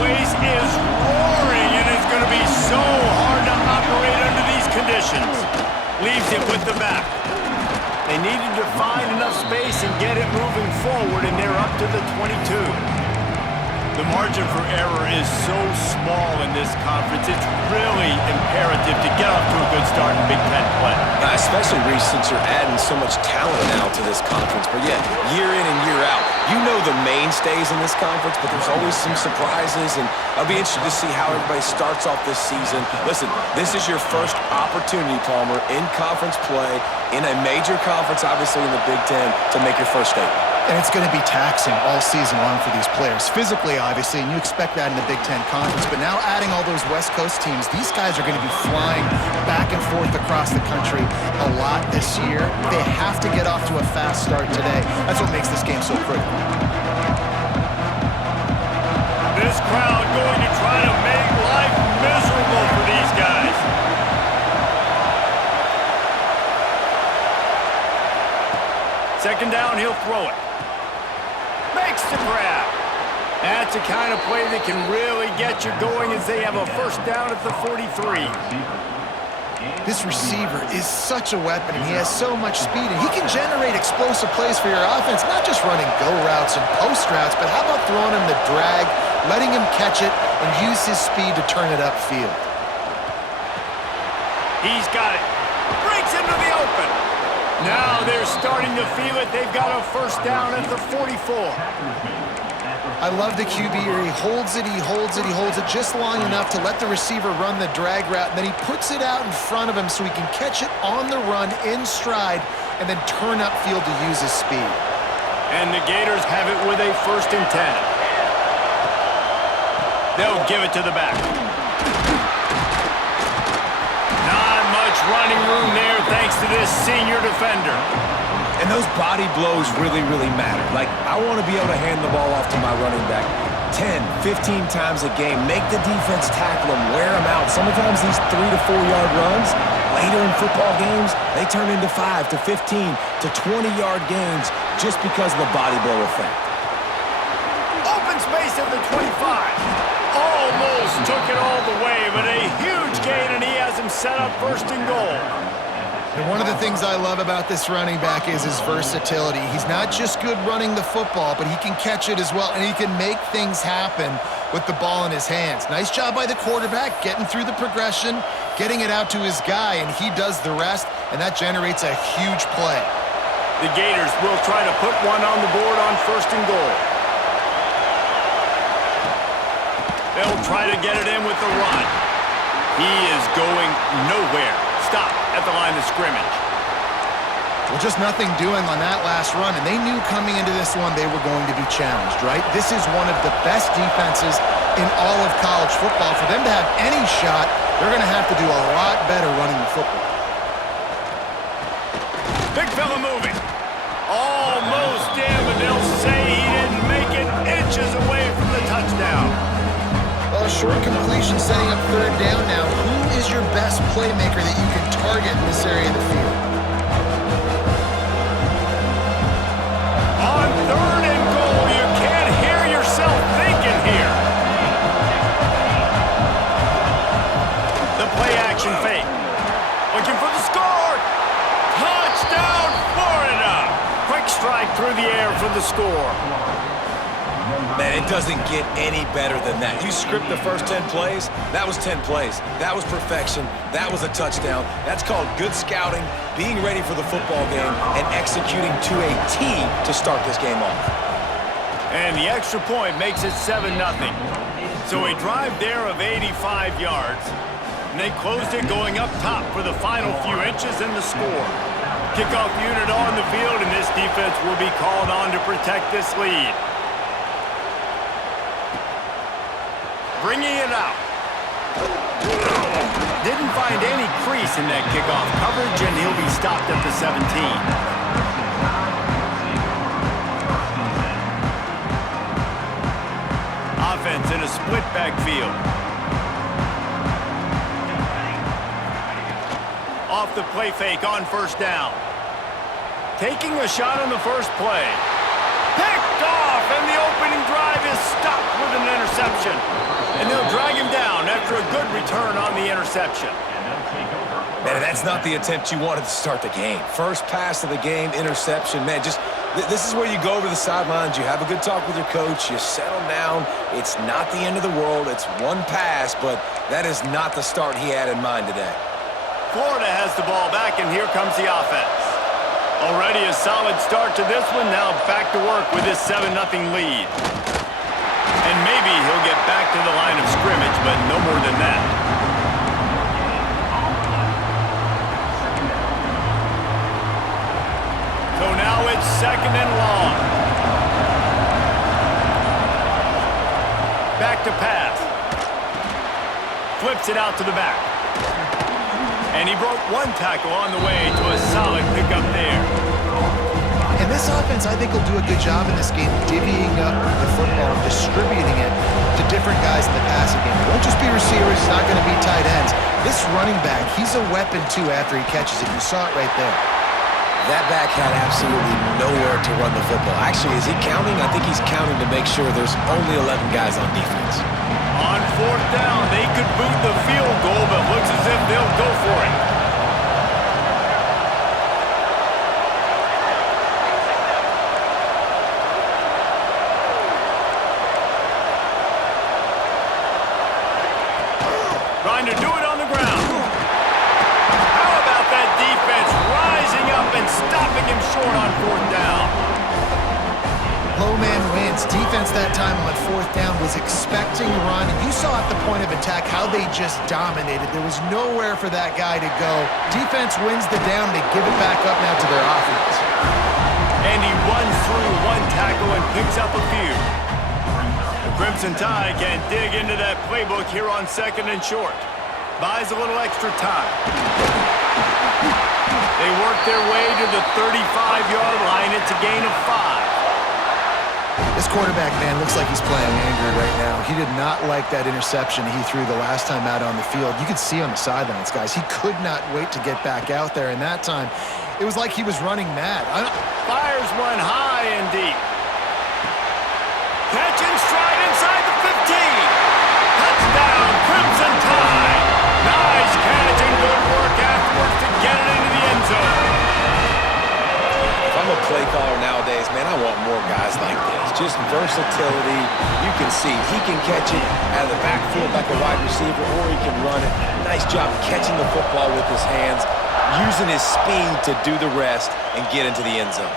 place is roaring, and it's going to be so hard to operate under these conditions. Leaves it with the back. They needed to find enough space and get it moving forward, and they're up to the 22. The margin for error is so small in this conference, it's really imperative to get off to a good start in Big Ten play. Especially, Reece, since you're adding so much talent now to this conference. But yeah, year in and year out, you know the mainstays in this conference, but there's always some surprises, and I'll be interested to see how everybody starts off this season. Listen, this is your first opportunity, Palmer, in conference play, in a major conference, obviously in the Big Ten, to make your first statement. And it's going to be taxing all season long for these players. Physically, obviously, and you expect that in the Big Ten Conference. But now adding all those West Coast teams, these guys are going to be flying back and forth across the country a lot this year. They have to get off to a fast start today. That's what makes this game so critical. This crowd going to try to make life miserable for these guys. Second down, he'll throw it. Makes the grab. That's the kind of play that can really get you going as they have a first down at the 43. This receiver is such a weapon, and he has so much speed, and he can generate explosive plays for your offense, not just running go routes and post routes, but how about throwing him the drag, letting him catch it, and use his speed to turn it upfield. He's got it. Breaks into the open. Now they're starting to feel it. They've got a first down at the 44. I love the QB here. He holds it, he holds it, he holds it just long enough to let the receiver run the drag route, and then he puts it out in front of him so he can catch it on the run in stride and then turn upfield to use his speed. And the Gators have it with a 1st and 10. They'll give it to the back. Not much running room there thanks to this senior defender. And those body blows really, really matter. Like, I want to be able to hand the ball off to my running back 10, 15 times a game. Make the defense tackle him, wear him out. Sometimes these 3 to 4 yard runs, later in football games, they turn into 5 to 15 to 20-yard gains just because of the body blow effect. Open space at the 25. Almost took it all the way, but a huge gain, and he has him set up 1st and goal. And one of the things I love about this running back is his versatility. He's not just good running the football, but he can catch it as well, and he can make things happen with the ball in his hands. Nice job by the quarterback, getting through the progression, getting it out to his guy, and he does the rest, and that generates a huge play. The Gators will try to put one on the board on 1st and goal. They'll try to get it in with the run. He is going nowhere. Stop at the line of scrimmage. Well, just nothing doing on that last run, and they knew coming into this one they were going to be challenged, right? This is one of the best defenses in all of college football. For them to have any shot, they're going to have to do a lot better running the football. Big fella moving. Almost in, but they'll say he didn't make it inches away from the touchdown. Well, a short completion setting up 3rd down now. Who is your best playmaker that you can target in this area of the field? On 3rd and goal, you can't hear yourself thinking here. The play action fake. Looking for the score. Touchdown, Florida. Quick strike through the air for the score. Man, it doesn't get any better than that. You script the first 10 plays, that was 10 plays. That was perfection. That was a touchdown. That's called good scouting, being ready for the football game, and executing to a T to start this game off. And the extra point makes it 7-0. So a drive there of 85 yards. And they closed it going up top for the final few inches in the score. Kickoff unit on the field, and this defense will be called on to protect this lead. Bringing it out. Didn't find any crease in that kickoff coverage, and he'll be stopped at the 17. Offense in a split backfield. Off the play fake on 1st down. Taking a shot on the first play. Picked off, and the opening drive is stopped with an interception. And they'll drag him down after a good return on the interception. Man, that's not the attempt you wanted to start the game. First pass of the game, interception. Man, this is where you go over the sidelines. You have a good talk with your coach. You settle down. It's not the end of the world. It's one pass, but that is not the start he had in mind today. Florida has the ball back, and here comes the offense. Already a solid start to this one. Now back to work with this 7-0 lead. And maybe he'll get back to the line of scrimmage, but no more than that. So now it's 2nd and long. Back to pass. Flips it out to the back. And he broke one tackle on the way to a solid pickup there. And this offense, I think, will do a good job in this game, divvying up the football and distributing it to different guys in the passing game. It won't just be receivers. It's not going to be tight ends. This running back, he's a weapon, too, after he catches it. You saw it right there. That back had absolutely nowhere to run the football. Actually, is he counting? I think he's counting to make sure there's only 11 guys on defense. On 4th down, they could boot the field goal, but looks as if they'll go for it. Trying to do it on the ground. How about that defense rising up and stopping him short on 4th down? Low man wins. Defense that time on 4th down was expecting a run. And you saw at the point of attack how they just dominated. There was nowhere for that guy to go. Defense wins the down. They give it back up now to their offense. And he runs through one tackle and picks up a few. The Crimson Tide can dig into that playbook here on 2nd and short. Buys a little extra time. They work their way to the 35-yard line. It's a gain of 5. This quarterback, man, looks like he's playing angry right now. He did not like that interception he threw the last time out on the field. You could see on the sidelines, guys. He could not wait to get back out there, and that time, it was like he was running mad. Fires one high and deep. Catch and stride inside the 15. Touchdown, Crimson Tide. Nice catch and good work afterwards to get it into the end zone. If I'm a play caller nowadays, man, I want more guys like this. Just versatility. You can see he can catch it out of the backfield like a wide receiver, or he can run it. Nice job catching the football with his hands, using his speed to do the rest and get into the end zone.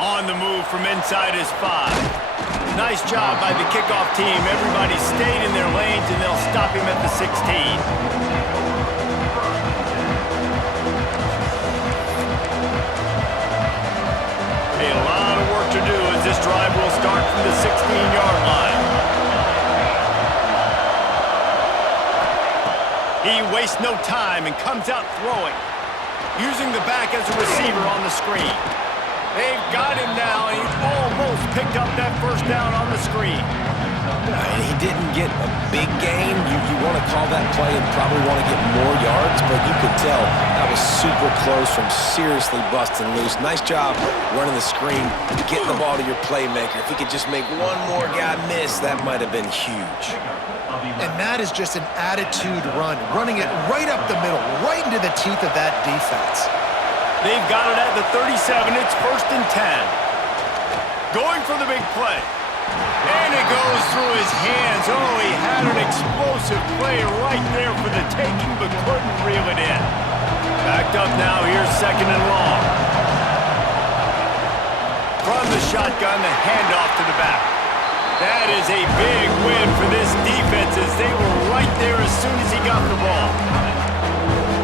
On the move from inside his 5. Nice job by the kickoff team. Everybody stayed in their lanes, and they'll stop him at the 16. A lot of work to do as this drive will start from the 16-yard line. He wastes no time and comes out throwing, using the back as a receiver on the screen. They've got him now, and he almost picked up that 1st down on the screen. And he didn't get a big gain. You want to call that play and probably want to get more yards, but you could tell that was super close from seriously busting loose. Nice job running the screen, getting the ball to your playmaker. If he could just make one more guy miss, that might have been huge. And that is just an attitude run, running it right up the middle, right into the teeth of that defense. They've got it at the 37. It's 1st and 10. Going for the big play. And it goes through his hands. Oh, he had an explosive play right there for the taking, but couldn't reel it in. Backed up now. Here's 2nd and long. From the shotgun, the handoff to the back. That is a big win for this defense as they were right there as soon as he got the ball.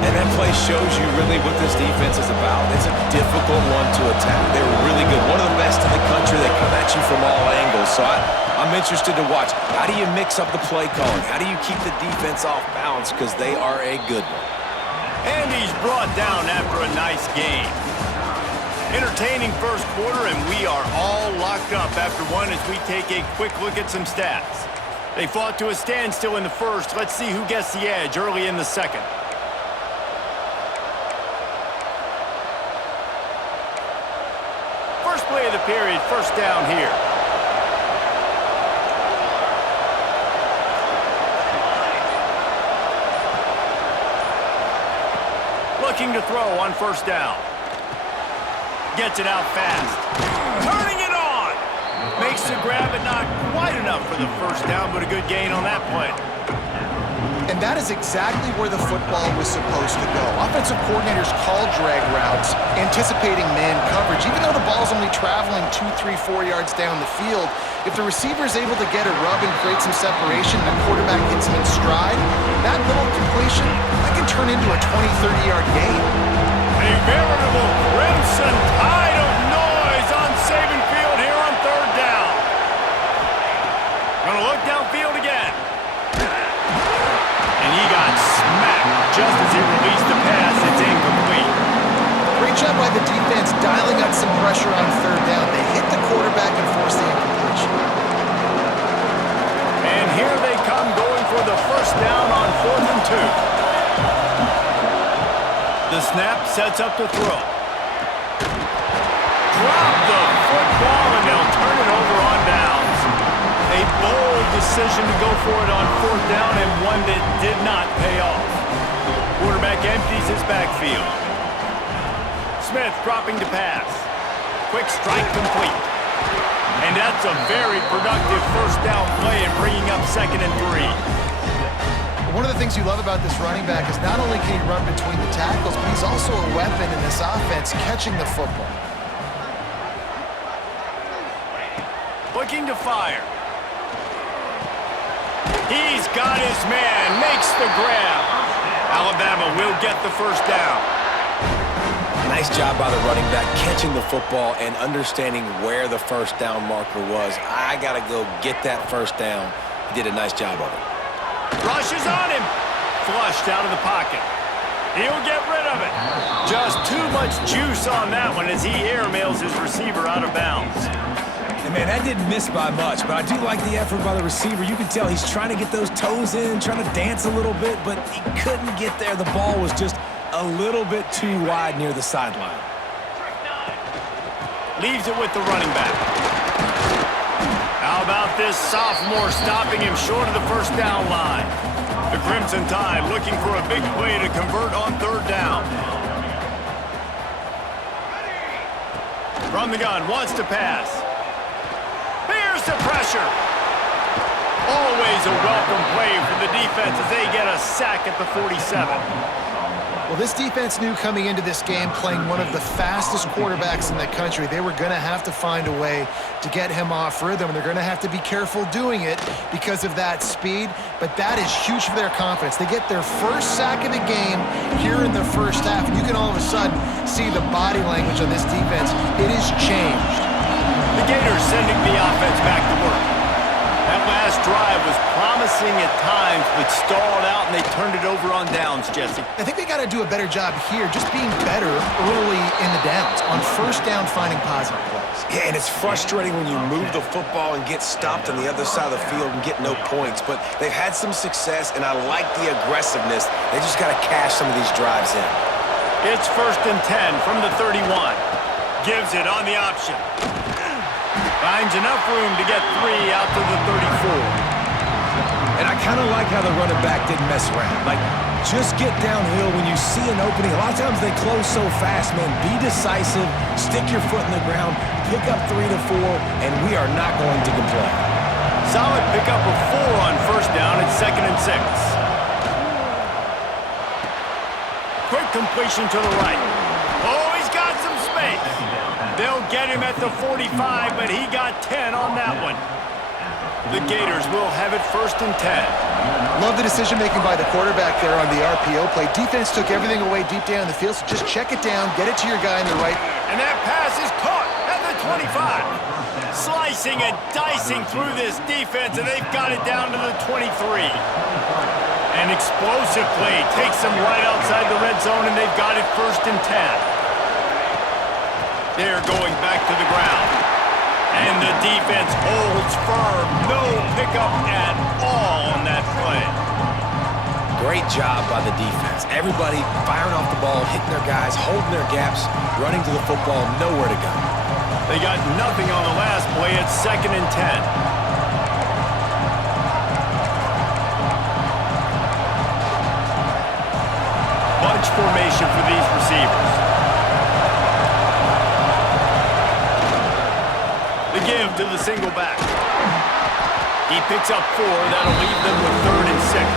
And that play shows you really what this defense is about. It's a difficult one to attack. They're really good. One of the best in the country. They come at you from all angles. So I'm interested to watch. How do you mix up the play calling? How do you keep the defense off balance? Because they are a good one. And he's brought down after a nice game. Entertaining 1st quarter, and we are all locked up after one as we take a quick look at some stats. They fought to a standstill in the 1st. Let's see who gets the edge early in the 2nd. First play of the period, 1st down here. Looking to throw on first down. Gets it out fast. Turning it on. Makes the grab, but not quite enough for the first down, but a good gain on that play. And that is exactly where the football was supposed to go. Offensive coordinators call drag routes, anticipating man coverage. Even though the ball's only traveling 2, 3, 4 yards down the field, if the receiver is able to get a rub and create some separation, and the quarterback hits him in stride, that little completion, that can turn into a 20, 30-yard gain. A veritable crimson tide of noise on Saban Field here on third down. Gonna look downfield again. And he got smacked just as he released the pass. It's incomplete. Great job by the defense dialing up some pressure on third down. They hit the quarterback and forced the incompletion. And here they come going for the first down on 4th and 2. The snap sets up to throw. Drop the football and they'll turn it over on downs. A bold decision to go for it on 4th down and one that did not pay off. Quarterback empties his backfield. Smith dropping to pass. Quick strike complete. And that's a very productive first down play and bringing up 2nd and 3. One of the things you love about this running back is not only can he run between the tackles, but he's also a weapon in this offense catching the football. Looking to fire. He's got his man, makes the grab. Alabama will get the first down. Nice job by the running back catching the football and understanding where the first down marker was. I got to go get that first down. He did a nice job of it. Rushes on him. Flushed out of the pocket. He'll get rid of it. Just too much juice on that one as he airmails his receiver out of bounds. And man, that didn't miss by much, but I do like the effort by the receiver. You can tell he's trying to get those toes in, trying to dance a little bit, but he couldn't get there. The ball was just a little bit too wide near the sideline. Leaves it with the running back. How about this sophomore stopping him short of the first down line? The Crimson Tide looking for a big play to convert on third down. From the gun, wants to pass. Here's the pressure. Always a welcome play for the defense as they get a sack at the 47. Well, this defense knew coming into this game, playing one of the fastest quarterbacks in the country, they were going to have to find a way to get him off rhythm, and they're going to have to be careful doing it because of that speed, but that is huge for their confidence. They get their first sack of the game here in the first half, and you can all of a sudden see the body language on this defense. It has changed. The Gators sending the offense back to work. That last drive was promising at times, but stalled out, and they turned it over on downs, Jesse. I think they got to do a better job here, just being better early in the downs, on first down finding positive plays. Yeah, and it's frustrating when you move the football and get stopped on the other side of the field and get no points, but they've had some success, and I like the aggressiveness. They just got to cash some of these drives in. It's 1st and 10 from the 31. Gives it on the option. Finds enough room to get 3 out to the 34. And I kind of like how the running back didn't mess around. Like, just get downhill when you see an opening. A lot of times they close so fast, man. Be decisive, stick your foot in the ground, pick up 3 to 4, and we are not going to complain. Solid pickup of 4 on first down at 2nd and 6. Quick completion to the right. Oh, he's got some space. They'll get him at the 45, but he got 10 on that one. The Gators will have it 1st and 10. Love the decision-making by the quarterback there on the RPO play. Defense took everything away deep down the field, so just check it down, get it to your guy on the right. And that pass is caught at the 25. Slicing and dicing through this defense, and they've got it down to the 23. An explosive play takes them right outside the red zone, and they've got it 1st and 10. They're going back to the ground. And the defense holds firm. No pickup at all on that play. Great job by the defense. Everybody firing off the ball, hitting their guys, holding their gaps, running to the football, nowhere to go. They got nothing on the last play. It's 2nd and 10. bunch formation for these receivers. The give to the single back. He picks up 4. That'll leave them with 3rd and 6.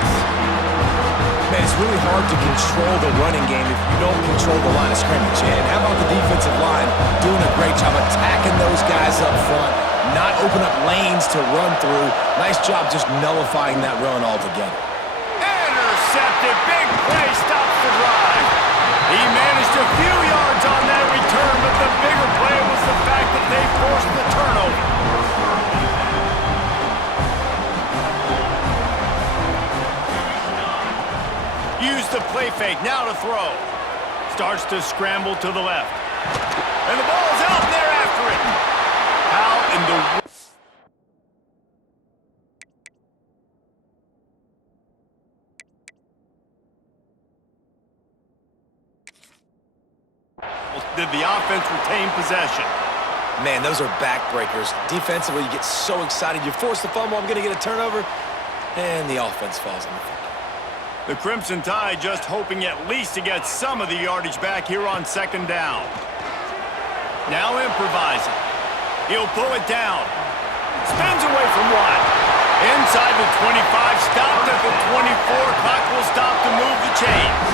Man, it's really hard to control the running game if you don't control the line of scrimmage. And how about the defensive line doing a great job attacking those guys up front, not open up lanes to run through. Nice job just nullifying that run altogether. Intercepted. Big play stops the drive. He managed a few yards on that return, but the bigger play was the fact that they forced the turnover. Use the play fake, now to throw. Starts to scramble to the left. And the ball's out there after it. How in the... Did the offense retain possession? Man, those are backbreakers. Defensively, you get so excited. You force the fumble, I'm going to get a turnover, and the offense falls on the field. The Crimson Tide just hoping at least to get some of the yardage back here on 2nd down. Now improvising. He'll pull it down. Spins away from one. Inside the 25, stopped at the 24. Clock will stop to move the chains.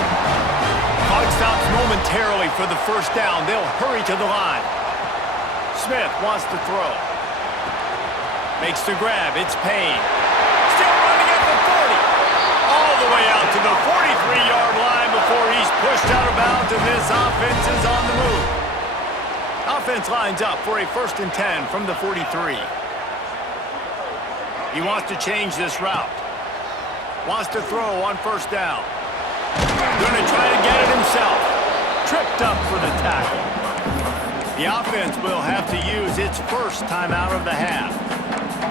Clock stops momentarily for the 1st down. They'll hurry to the line. Smith wants to throw. Makes the grab. It's Payne. Still running at the 40. All the way out to the 43-yard line before he's pushed out of bounds, and this offense is on the move. Offense lines up for a 1st and 10 from the 43. He wants to change this route. Wants to throw on 1st down. Gonna try to get it himself. Tripped up for the tackle. The offense will have to use its 1st timeout of the half.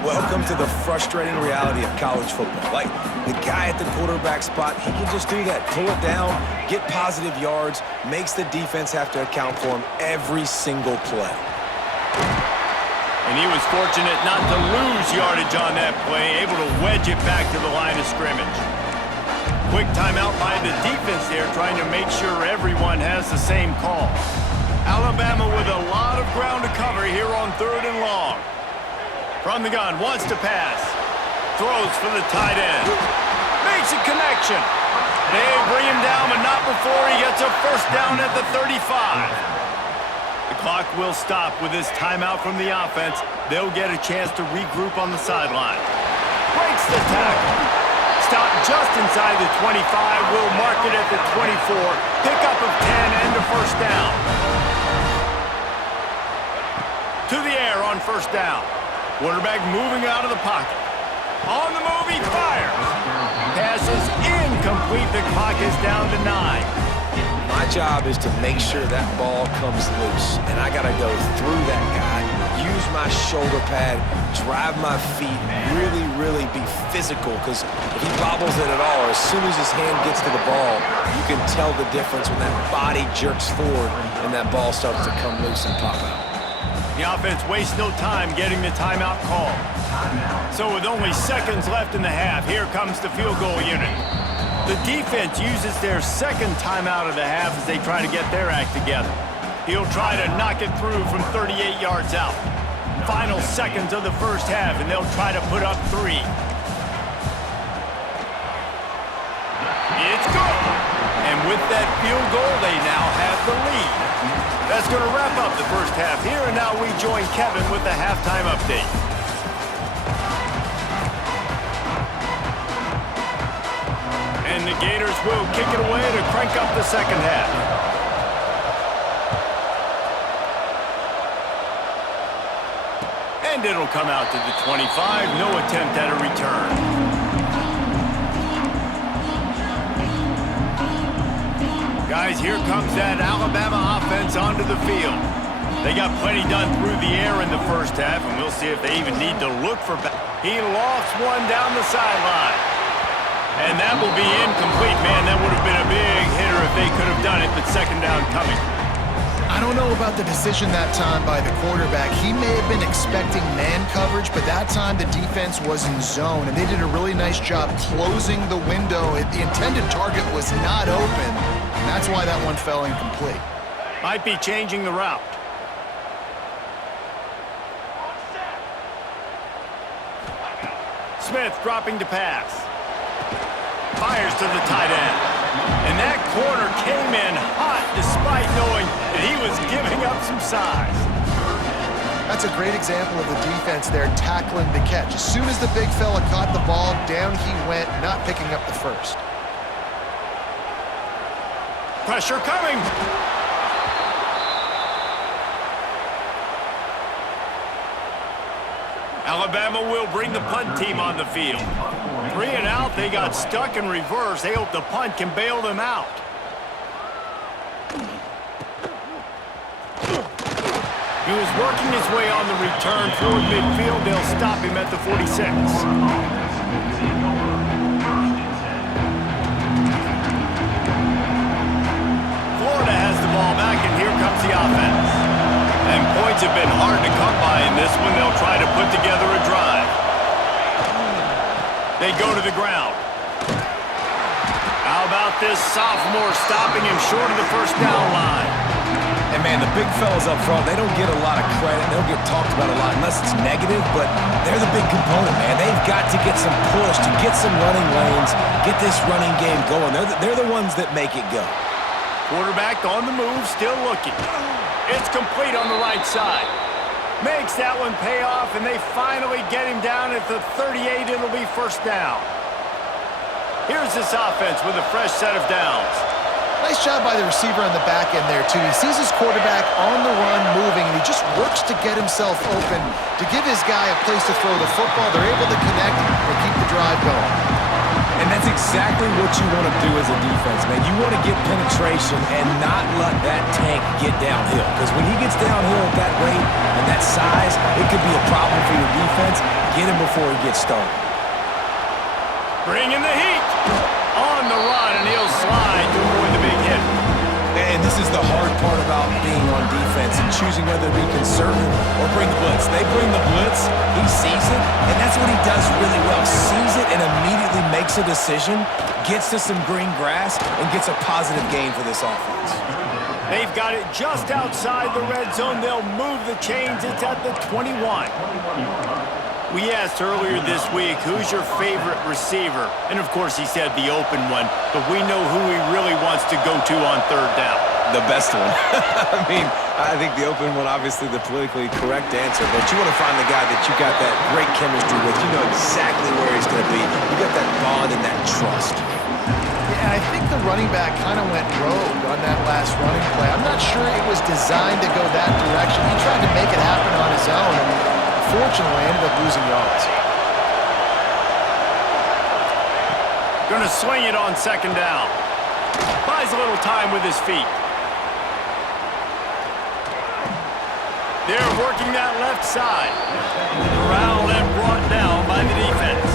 Welcome to the frustrating reality of college football. Like, the guy at the quarterback spot, he can just do that. Pull it down, get positive yards, makes the defense have to account for him every single play. And he was fortunate not to lose yardage on that play, able to wedge it back to the line of scrimmage. Quick timeout by the defense there, trying to make sure everyone has the same call. Alabama with a lot of ground to cover here on 3rd and long. From the gun, wants to pass. Throws for the tight end. Makes a connection. They bring him down, but not before he gets a 1st down at the 35. The clock will stop with this timeout from the offense. They'll get a chance to regroup on the sideline. Breaks the tackle. Stopped just inside the 25. Will mark it at the 24. Pickup of 10 and a 1st down. To the air on 1st down. Quarterback moving out of the pocket. On the move, he fires. Pass is incomplete. The clock is down to 9. My job is to make sure that ball comes loose, and I got to go through that guy, use my shoulder pad, drive my feet, really be physical, because if he bobbles it at all, or as soon as his hand gets to the ball, you can tell the difference when that body jerks forward and that ball starts to come loose and pop out. The offense wastes no time getting the timeout called. So with only seconds left in the half, here comes the field goal unit. The defense uses their 2nd timeout of the half as they try to get their act together. He'll try to knock it through from 38 yards out. Final seconds of the 1st half, and they'll try to put up 3. It's good. And with that field goal, they now have the lead. That's going to wrap up the 1st half here, and now we join Kevin with the halftime update. And the Gators will kick it away to crank up the 2nd half. And it'll come out to the 25. No attempt at a return. Guys, here comes that Alabama offense onto the field. They got plenty done through the air in the 1st half, and we'll see if they even need to look for back. He lofts one down the sideline. And that will be incomplete. Man, that would have been a big hitter if they could have done it, but 2nd down coming. I don't know about the decision that time by the quarterback. He may have been expecting man coverage, but that time the defense was in zone, and they did a really nice job closing the window. The intended target was not open, That's why that one fell incomplete. Might be changing the route. Smith dropping to pass. Fires to the tight end. And that corner came in hot despite knowing that he was giving up some size. That's a great example of the defense there tackling the catch. As soon as the big fella caught the ball, down he went, not picking up the first. Pressure coming. Alabama will bring the punt team on the field. 3 and out, they got stuck in reverse. They hope the punt can bail them out. He was working his way on the return toward midfield. They'll stop him at the 46. Florida has the ball back, and here comes the offense. And points have been hard to come by in this one. They'll try to put together a drive. They go to the ground. How about this sophomore stopping him short of the first down line? And, man, the big fellas up front, they don't get a lot of credit. They don't get talked about a lot unless it's negative, but they're the big component, man. They've got to get some push, to get some running lanes, get this running game going. They're the ones that make it go. Quarterback on the move, still looking. It's complete on the right side. Makes that one pay off, and they finally get him down at the 38. It'll be first down. Here's this offense with a fresh set of downs. Nice job by the receiver on the back end there, too. He sees his quarterback on the run moving, and he just works to get himself open to give his guy a place to throw the football. They're able to connect and keep the drive going. And that's exactly what you want to do as a defense, man. You want to get penetration and not let that tank get downhill. Because when he gets downhill at that rate and that size, it could be a problem for your defense. Get him before he gets started. Bring in the heat. On the run, and he'll slide to avoid the big hit. And this is the hard part about being on defense and choosing whether to be conservative or bring the blitz. They bring the blitz, he sees it, and that's what he does really well. Sees it and immediately makes a decision, gets to some green grass, and gets a positive gain for this offense. They've got it just outside the red zone. They'll move the chains. It's at the 21. We asked earlier this week, who's your favorite receiver? And, of course, he said the open one, but we know who he really wants to go to on third down. The best one. I mean, I think the open one, obviously the politically correct answer, but you want to find the guy that you got that great chemistry with. You know exactly where he's going to be. You got that bond and that trust. Yeah, I think the running back kind of went rogue on that last running play. I'm not sure it was designed to go that direction. He tried to make it happen on his own, and unfortunately ended up losing yards. Gonna swing it on second down. Buys a little time with his feet. They're working that left side. Corralled and brought down by the defense.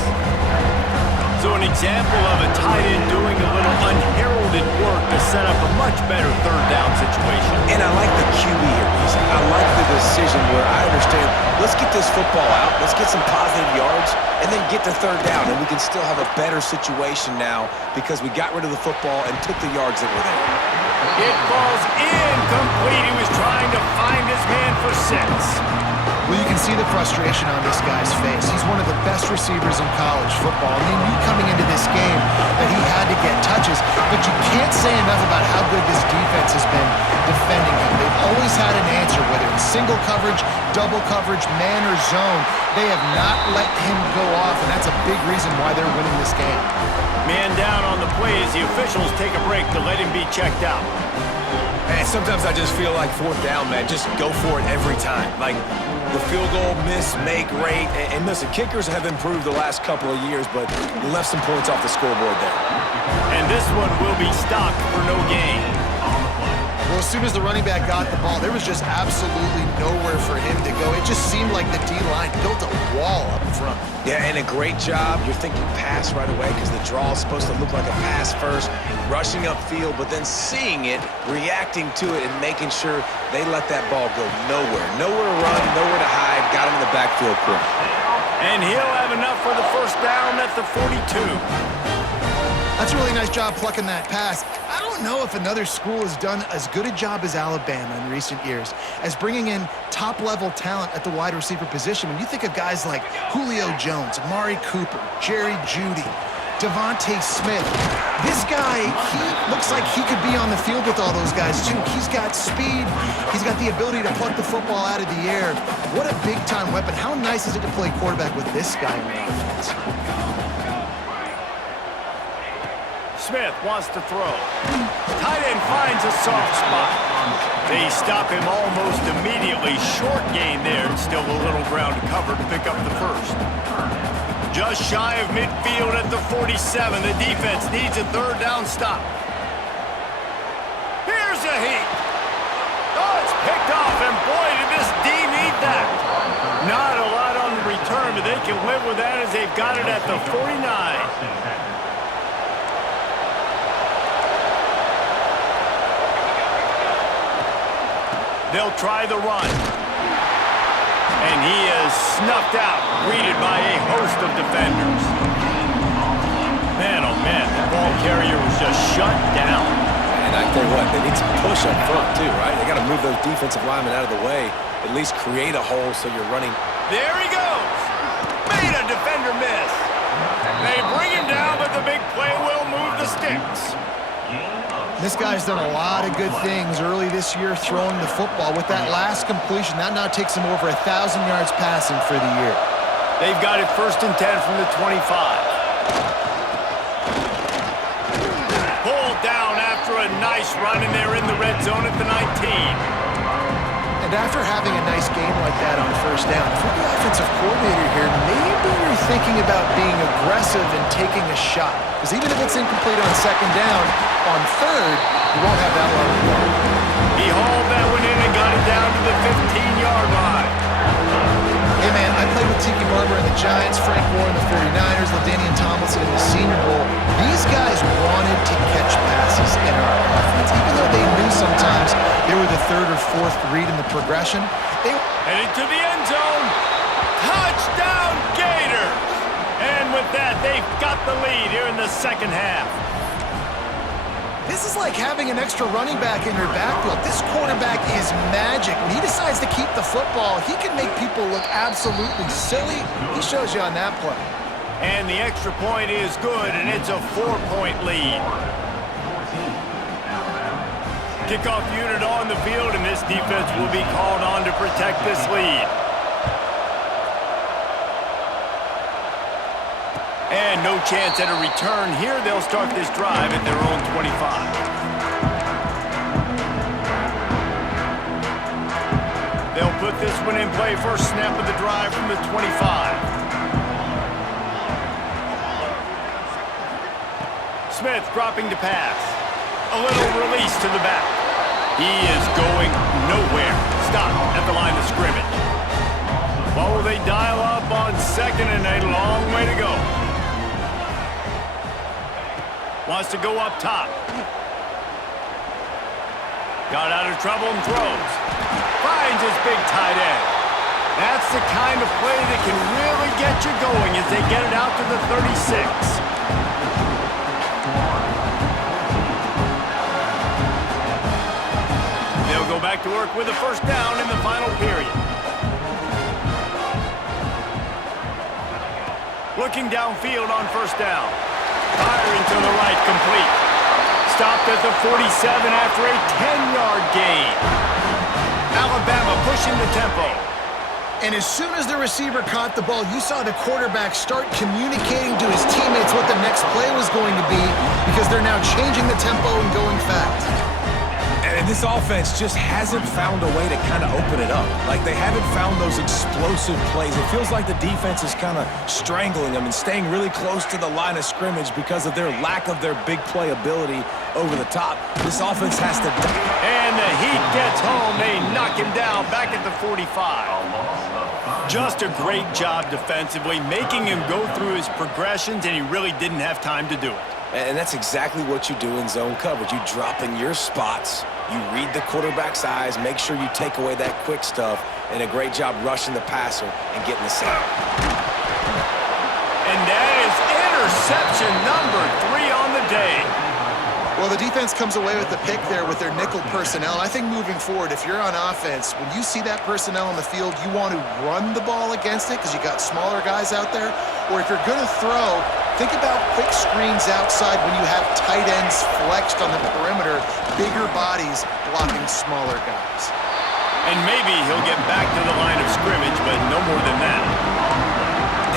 So an example of a tight end doing a little unheralded work to set up a much better third down situation. And I like the QB here, Reese. I like the decision where I understand, let's get this football out, let's get some positive yards, and then get to third down, and we can still have a better situation now because we got rid of the football and took the yards that were there. It falls incomplete. He was trying to find his man for 6. Well, you can see the frustration on this guy's face. He's one of the best receivers in college football, and he knew coming into this game that he had to get touches, but you can't say enough about how good this defense has been defending him. They've always had an answer, whether it's single coverage, double coverage, man or zone. They have not let him go off, and that's a big reason why they're winning this game. Man down on the play as the officials take a break to let him be checked out. And sometimes I just feel like fourth down, man, just go for it every time. Like the field goal miss, make rate. And listen, kickers have improved the last couple of years, but you left some points off the scoreboard there. And this one will be stopped for no gain. Well, as soon as the running back got the ball, there was just absolutely nowhere for him to go. It just seemed like the D-line built a wall up front. Yeah, and a great job. You're thinking pass right away because the draw is supposed to look like a pass first, rushing upfield, but then seeing it, reacting to it, and making sure they let that ball go nowhere. Nowhere to run, nowhere to hide. Got him in the backfield quick. And he'll have enough for the first down at the 42. That's a really nice job plucking that pass. I don't don't know if another school has done as good a job as Alabama in recent years as bringing in top-level talent at the wide receiver position. When you think of guys like Julio Jones, Amari Cooper, Jerry Jeudy, Devontae Smith, this guy, he looks like he could be on the field with all those guys too. He's got speed. He's got the ability to pluck the football out of the air. What a big-time weapon. How nice is it to play quarterback with this guy in the offense? Smith wants to throw. Tight end finds a soft spot. They stop him almost immediately. Short gain there, and still a little ground to cover to pick up the first. Just shy of midfield at the 47. The defense needs a third down stop. Here's a heat. Oh, it's picked off, and boy, did this D need that. Not a lot on the return, but they can live with that as they've got it at the 49. They'll try the run. And he is snuffed out, greeted by a host of defenders. Man, oh man, the ball carrier was just shut down. And I tell you what, they need some push up front too, right? They got to move those defensive linemen out of the way, at least create a hole so you're running. There he goes. Made a defender miss. They bring him down, but the big play will move the sticks. This guy's done a lot of good things early this year throwing the football. With that last completion, that now takes him over 1,000 yards passing for the year. They've got it 1st and 10 from the 25. Pulled down after a nice run, and they're in the red zone at the 19. And after having a nice game like that on first down, if you're the offensive coordinator here, maybe you're thinking about being aggressive and taking a shot. Because even if it's incomplete on second down, on third, you won't have that long to go. He hauled that one in and got it down to the 15-yard line. Hey, man, I played with Tiki Barber and the Giants, Frank Warren, the 49ers, LaDainian Tomlinson in the Senior Bowl. These guys wanted to catch passes in our offense. Even though they knew sometimes they were the third or fourth read in the progression, they headed to the end zone. Touchdown, Gators! And with that, they've got the lead here in the second half. This is like having an extra running back in your backfield. This quarterback is magic. When he decides to keep the football, he can make people look absolutely silly. He shows you on that play. And the extra point is good, and it's a 4-point lead. Kickoff unit on the field, and this defense will be called on to protect this lead. And no chance at a return here. They'll start this drive at their own 25. They'll put this one in play. First snap of the drive from the 25. Smith dropping to pass. A little release to the back. He is going nowhere. Stop at the line of scrimmage. What will they dial up on second, and a long way to go. Wants to go up top. Got out of trouble and throws. Finds his big tight end. That's the kind of play that can really get you going as they get it out to the 36. They'll go back to work with a first down in the final period. Looking downfield on first down. Firing to the right, complete. Stopped at the 47 after a 10-yard gain. Alabama pushing the tempo. And as soon as the receiver caught the ball, you saw the quarterback start communicating to his teammates what the next play was going to be because they're now changing the tempo and going fast. And this offense just hasn't found a way to kind of open it up. Like, they haven't found those explosive plays. It feels like the defense is kind of strangling them and staying really close to the line of scrimmage because of their lack of their big play ability over the top. This offense has to... And the Heat gets home. They knock him down back at the 45. Just a great job defensively, making him go through his progressions, and he really didn't have time to do it. And that's exactly what you do in zone coverage. You drop in your spots, you read the quarterback's eyes, make sure you take away that quick stuff, and a great job rushing the passer and getting the sack. And that is interception number 3 on the day. Well, the defense comes away with the pick there with their nickel personnel. I think moving forward, if you're on offense, when you see that personnel on the field, you want to run the ball against it because you got smaller guys out there. Or if you're going to throw, think about quick screens outside when you have tight ends flexed on the perimeter, bigger bodies blocking smaller guys. And maybe he'll get back to the line of scrimmage, but no more than that.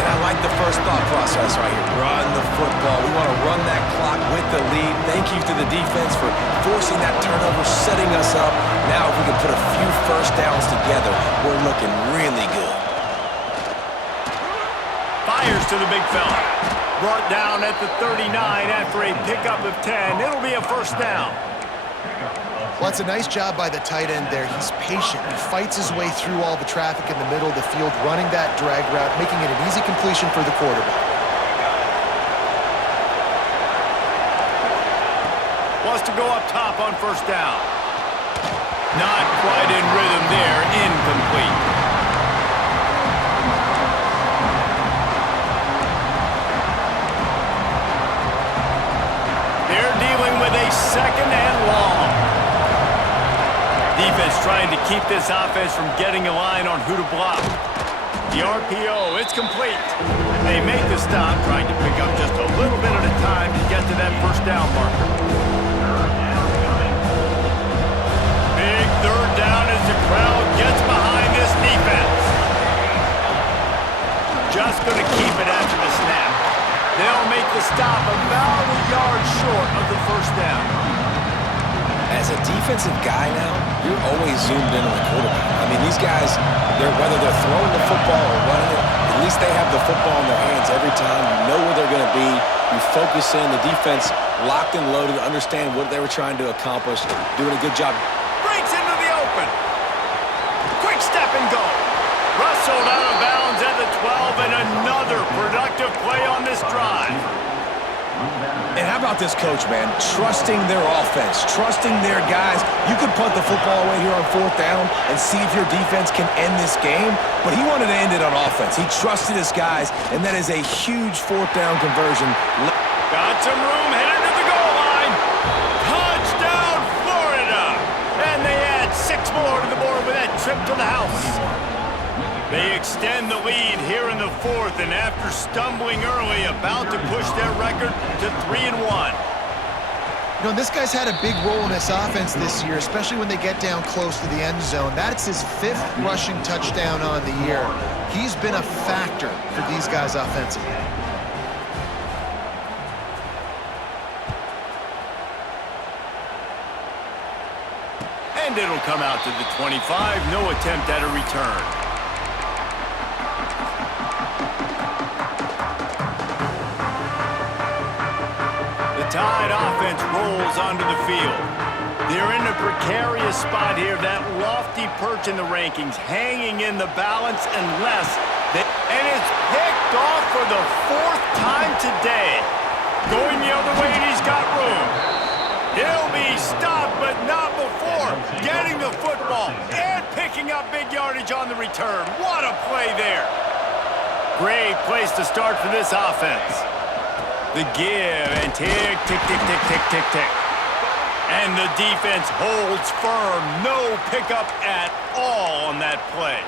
And I like the first thought process right here. Run the football. We want to run that clock with the lead. Thank you to the defense for forcing that turnover, setting us up. Now if we can put a few first downs together, we're looking really good. Fires to the big fella. Brought down at the 39 after a pickup of 10. It'll be a first down. Well, it's a nice job by the tight end there. He's patient. He fights his way through all the traffic in the middle of the field, running that drag route, making it an easy completion for the quarterback. Wants to go up top on first down. Not quite in rhythm there. Incomplete. They're dealing with a second and long. Defense trying to keep this offense from getting a line on who to block. The RPO, it's complete. They make the stop, trying to pick up just a little bit at a time to get to that first down marker. Big third down as the crowd gets behind this defense. Just going to keep it after the snap. They'll make the stop about a yard short of the first down. As a defensive guy now, you're always zoomed in on the quarterback. I mean, these guys, whether they're throwing the football or running it, at least they have the football in their hands every time. You know where they're going to be. You focus in. The defense locked and loaded, understand what they were trying to accomplish, doing a good job. Breaks into the open. Quick step and go. Rustled out of bounds at the 12, and another productive play on this drive. And how about this coach, man? Trusting their offense, trusting their guys. You could punt the football away here on fourth down and see if your defense can end this game, but he wanted to end it on offense. He trusted his guys, and that is a huge fourth down conversion. Got some room, headed to the goal line. Touchdown, Florida! And they add 6 more to the board with that trip to the house. They extend the lead here in the fourth, and after stumbling early, about to push their record to 3-1. You know, this guy's had a big role in this offense this year, especially when they get down close to the end zone. That's his 5th rushing touchdown on the year. He's been a factor for these guys offensively. And it'll come out to the 25. No attempt at a return. Tide offense rolls onto the field. They're in a precarious spot here, that lofty perch in the rankings, hanging in the balance unless they... And it's picked off for the 4th time today. Going the other way, and he's got room. He'll be stopped, but not before getting the football and picking up big yardage on the return. What a play there. Great place to start for this offense. The give, and tick, tick, tick, tick, tick, tick, tick. And the defense holds firm. No pickup at all on that play.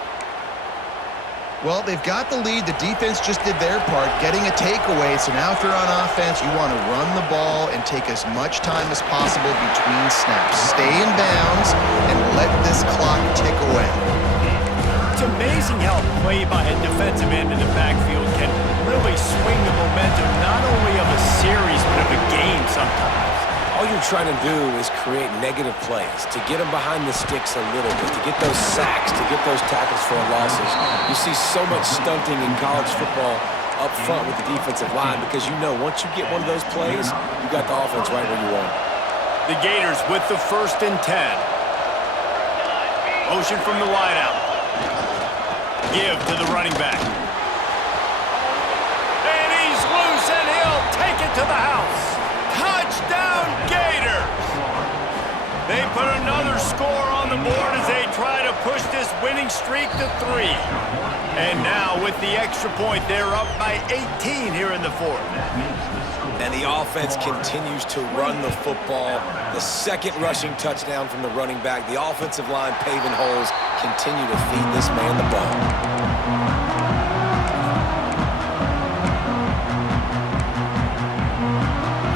Well, they've got the lead. The defense just did their part, getting a takeaway. So now if you're on offense, you want to run the ball and take as much time as possible between snaps. Stay in bounds and let this clock tick away. It's amazing how a play by a defensive end in the backfield can really swing the momentum not only of a series but of a game sometimes. All you're trying to do is create negative plays, to get them behind the sticks a little bit, to get those sacks, to get those tackles for losses. You see so much stunting in college football up front with the defensive line because you know once you get one of those plays, you got the offense right where you want it. The Gators with the 1st and 10. Motion from the wideout. Give to the running back. And he's loose, and he'll take it to the house. Touchdown, Gators! They put another score on the board as they try to push this winning streak to 3. And now with the extra point, they're up by 18 here in the 4th. And the offense continues to run the football. The second rushing touchdown from the running back. The offensive line paving holes. Continue to feed this man the ball.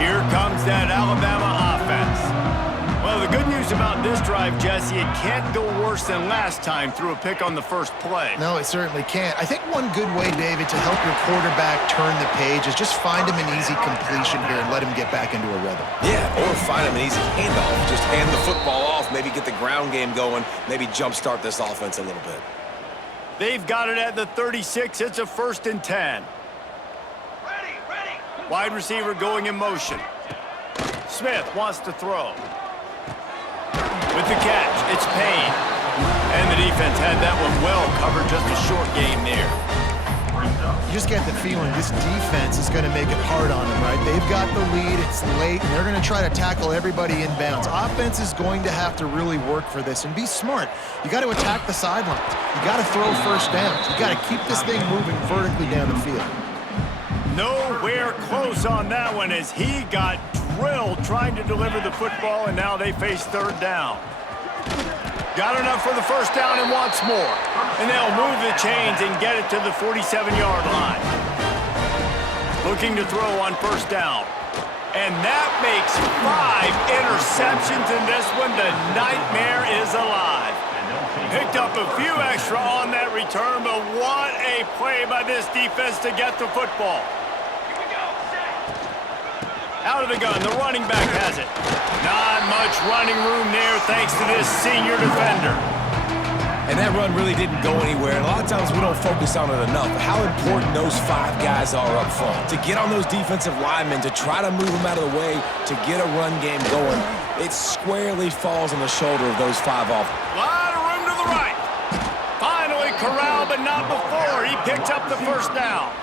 Here comes that Alabama offense. Well, the good news about this drive, Jesse, it can't go worse than last time through a pick on the first play. No, it certainly can't. I think one good way, David, to help your quarterback turn the page is just find him an easy completion here and let him get back into a rhythm. Yeah, or find him an easy handoff. Just hand the football off, maybe get the ground game going, maybe jumpstart this offense a little bit. They've got it at the 36. It's a 1st and 10. Wide receiver going in motion. Smith wants to throw. With the catch, it's Payne. And the defense had that one well covered, just a short game there. You just get the feeling this defense is going to make it hard on them, right? They've got the lead, it's late, and they're going to try to tackle everybody inbounds. Offense is going to have to really work for this and be smart. You got to attack the sidelines. You got to throw first downs. You got to keep this thing moving vertically down the field. Nowhere close on that one as he got drilled trying to deliver the football, and now they face 3rd down. Got enough for the 1st down and wants more. And they'll move the chains and get it to the 47-yard line. Looking to throw on 1st down. And that makes 5 interceptions in this one. The nightmare is alive. Picked up a few extra on that return, but what a play by this defense to get the football. Out of the gun, the running back has it. Not much running room there thanks to this senior defender. And that run really didn't go anywhere. And a lot of times we don't focus on it enough. But how important those 5 guys are up front. To get on those defensive linemen, to try to move them out of the way, to get a run game going, it squarely falls on the shoulder of those 5 offense. A lot of room to the right. Finally corralled, but not before. He picks up the 1st down.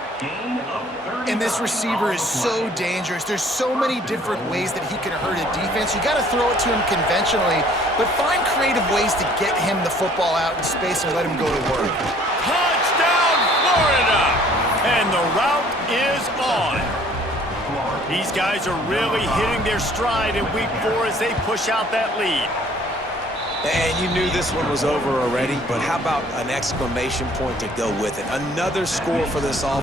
And this receiver is so dangerous. There's so many different ways that he can hurt a defense. You got to throw it to him conventionally, but find creative ways to get him the football out in space and let him go to work. Touchdown, Florida! And the route is on. These guys are really hitting their stride in week 4 as they push out that lead. And you knew this one was over already, but how about an exclamation point to go with it? Another score for this offense.